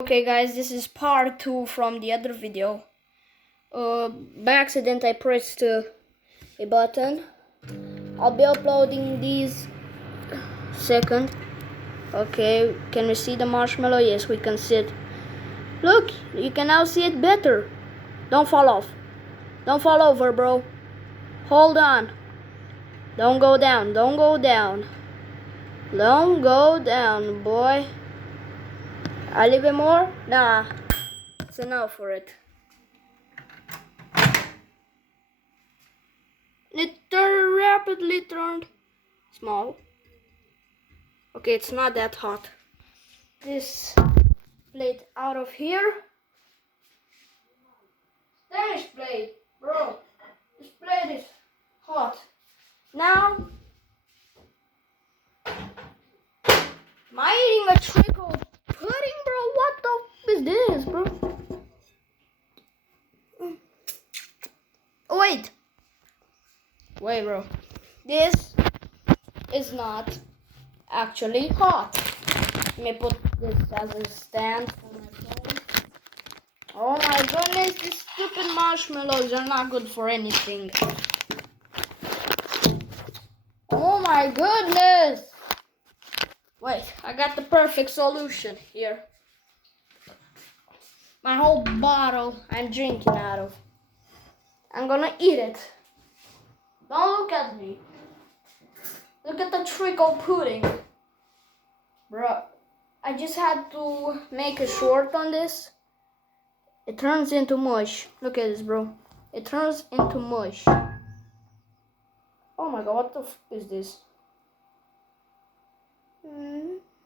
Okay guys, this is part 2 from the other video. By accident I pressed a button. I'll be uploading these second. Okay, can we see the marshmallow? Yes, we can see it. Look, you can now see it better. Don't fall off. Don't fall over, bro. Hold on. Don't go down. Don't go down. Don't go down, boy. A little bit more? Nah. It's enough for it. It rapidly turned small. Okay, it's not that hot. This plate out of here. Danish plate, bro. This plate is hot. Now, am I eating a trickle pudding, bro? What the f is this, bro? Oh, wait, bro. This is not actually hot. Let me put this as a stand for my phone. Oh my goodness, these stupid marshmallows are not good for anything. Oh my goodness! Wait, I got the perfect solution here. My whole bottle I'm drinking out of. I'm gonna eat it. Don't look at me. Look at the trickle pudding. Bro, I just had to make a short on this. It turns into mush. Look at this, bro. It turns into mush. Oh my god, what the f is this?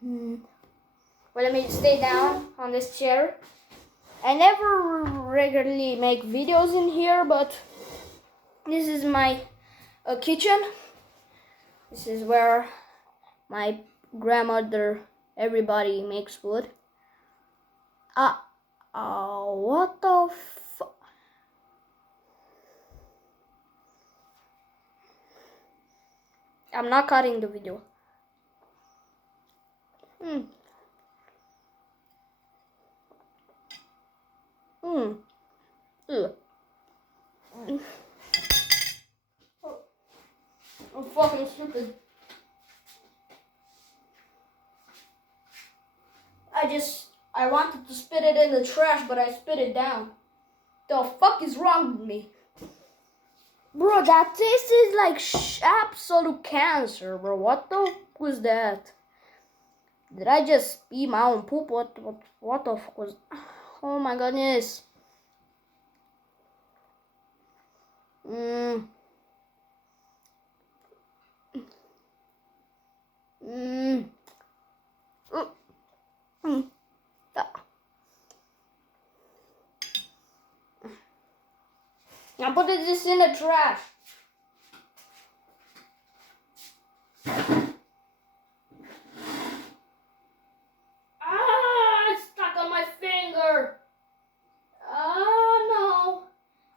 Well, let me stay down on this chair. I never regularly make videos in here, but this is my kitchen. This is where my grandmother, everybody makes food. What the f... I'm not cutting the video. I'm fucking stupid. I wanted to spit it in the trash, but I spit it down. The fuck is wrong with me? Bro, that taste is like absolute cancer, bro. What the fuck was that? Did I just eat my own poop? What the fuck was... Oh my goodness. Now put this in the trash. It's stuck on my finger. No.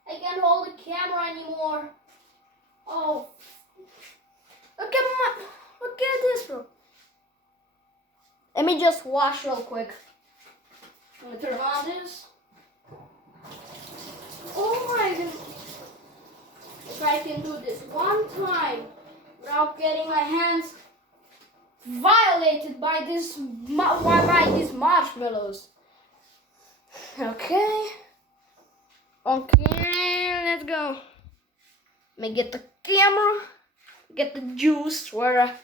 I can't hold the camera anymore. Oh. Look at this, bro. Let me just wash real quick. I'm gonna turn on this. Oh my goodness. If I can do this one time without getting my hands violated by these marshmallows. Okay, let's go. Let me get the camera, get the juice where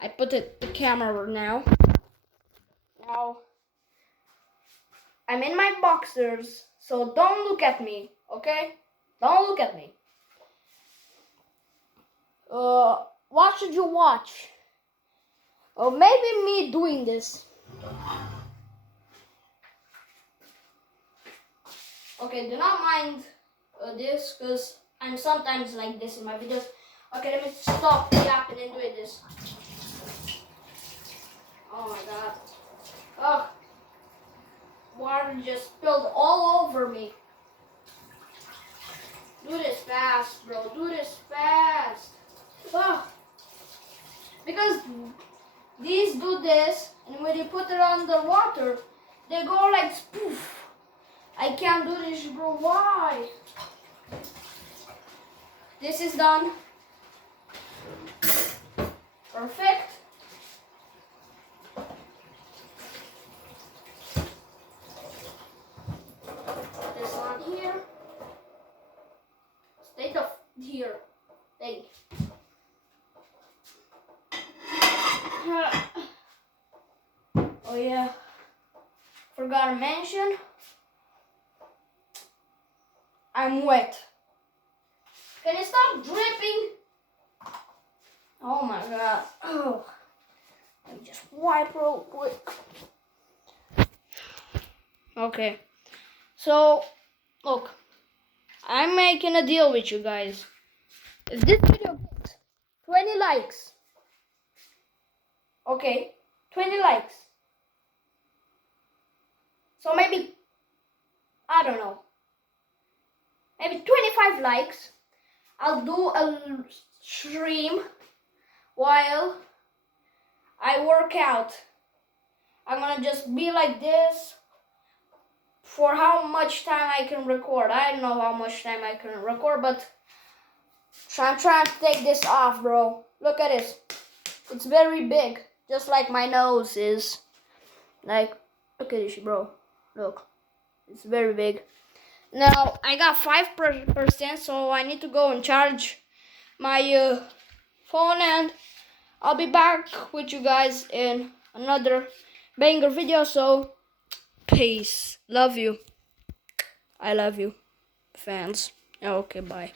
I put the camera now. Now, I'm in my boxers, so don't look at me, okay? Don't look at me. What should you watch? Or maybe me doing this. Okay, do not mind this, because I'm sometimes like this in my videos. Okay, let me stop yapping and doing this. Oh my god. Oh, water just spilled all over me. Do this fast, bro. Do this fast. Oh. Because these do this, and when you put it on the water, they go like spoof. I can't do this, bro. Why? This is done. Perfect. This one here. Stay here. Thank you. Oh yeah. Forgot to mention. I'm wet. Can you stop dripping? Oh my god. Oh. Let me just wipe real quick. Okay. So, look. I'm making a deal with you guys. If this video gets 20 likes. Okay. 20 likes. So maybe, I don't know. Maybe 25 likes. I'll do a stream while I work out. I'm gonna just be like this for how much time I can record. I don't know how much time I can record, but I'm trying to take this off, bro. Look at this. It's very big, just like my nose is. Like, look at this, bro. Look, it's very big. Now I got 5%, so I need to go and charge my phone, and I'll be back with you guys in another banger video. So peace. Love you. I love you, fans. Okay, bye.